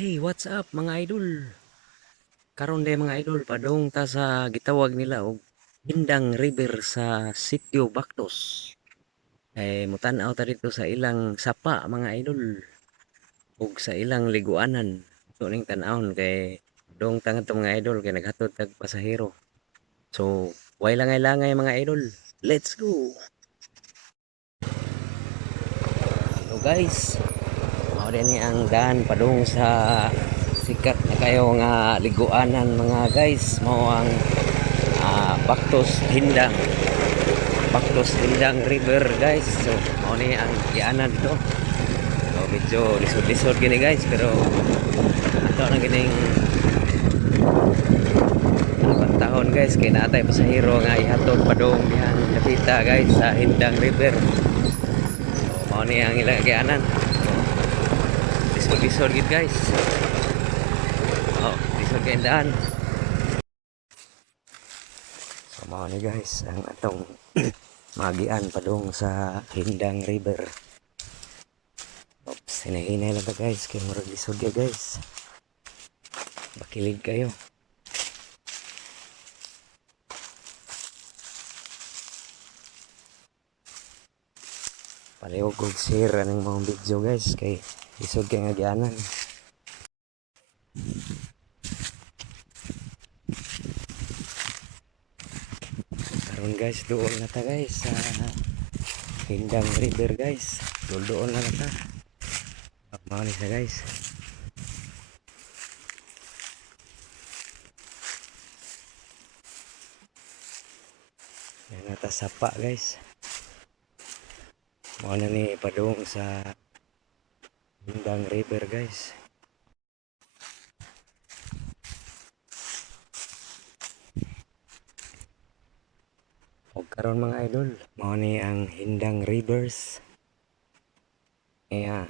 Hey, what's up mga idol? Karon day mga idol, padong ta sa gitawag nila og Hindang River sa Sitio Bactos. Eh mutan-aw ta dito sa ilang sapa mga idol. ug sa ilang liguanan. So ning tan-awon kay dong tangan mga idol kay naghatod tag pasahero. So, way langay-langay mga idol. Let's go. So guys, mao din ang daan padung sa sikat na kayo nga liguanan mga guys. Mao ang ah, Bactos Hindang. Bactos Hindang River guys. So mao ni ang gianan to. So medyo lisod-lisod gini guys. Pero ato na gining ano tahon guys. Kay naatay pasahero nga ihatod padung dihang kapita guys sa Hindang River. So mao ni ang ilang gianan so, lisod-lisod gid guys. Oh lisod kay daan. So mao ni guys ang atong magian padung sa Hindang River. Oops, hinahinay lang ta guys. Kay murag ya guys. Bakilid kayo. Palihog kog share aning mga video guys kay isod kay nga gianan. Karon guys, doon na ta guys sa Hindang River guys. Doon doon na ta. Mao ni sa guys. Yan na ta sapa guys. Mao na ni padung sa Hindang River guys. Og karon mga idol, mao ang Hindang Rivers. Iya.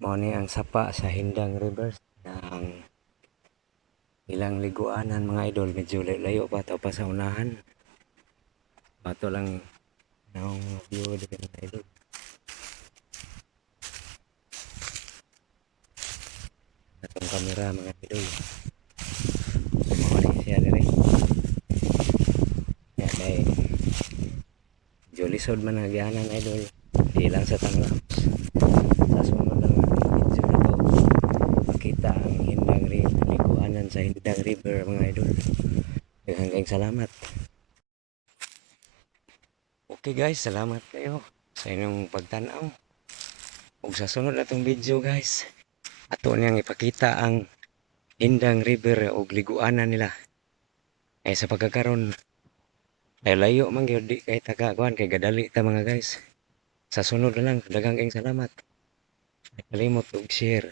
Mao ang sapa sa Hindang Rivers. Ang ilang liguanan mga idol medyo layo pa to pa sa unahan. Bato lang Naong view di mga idol. Atong kamera mga. Mao ni siya dire. Ya kay Jolisod man nagyanan idol. Di lang sa tanglaps. Sa sunod na video nito makita ang Hindang River, likuanan sa Hindang River mga idol. Hanggang salamat. Okay guys, salamat kayo sa inyong pagtanaw. Ug sa sunod na itong video guys, ato niyang ipakita ang Hindang River ug liguanan nila. Ay sa pagkakaroon, ay layo man gyud di kay taga kuan kay gadali ta mga guys. Sa sunod na lang, daghang salamat. Kalimot og share.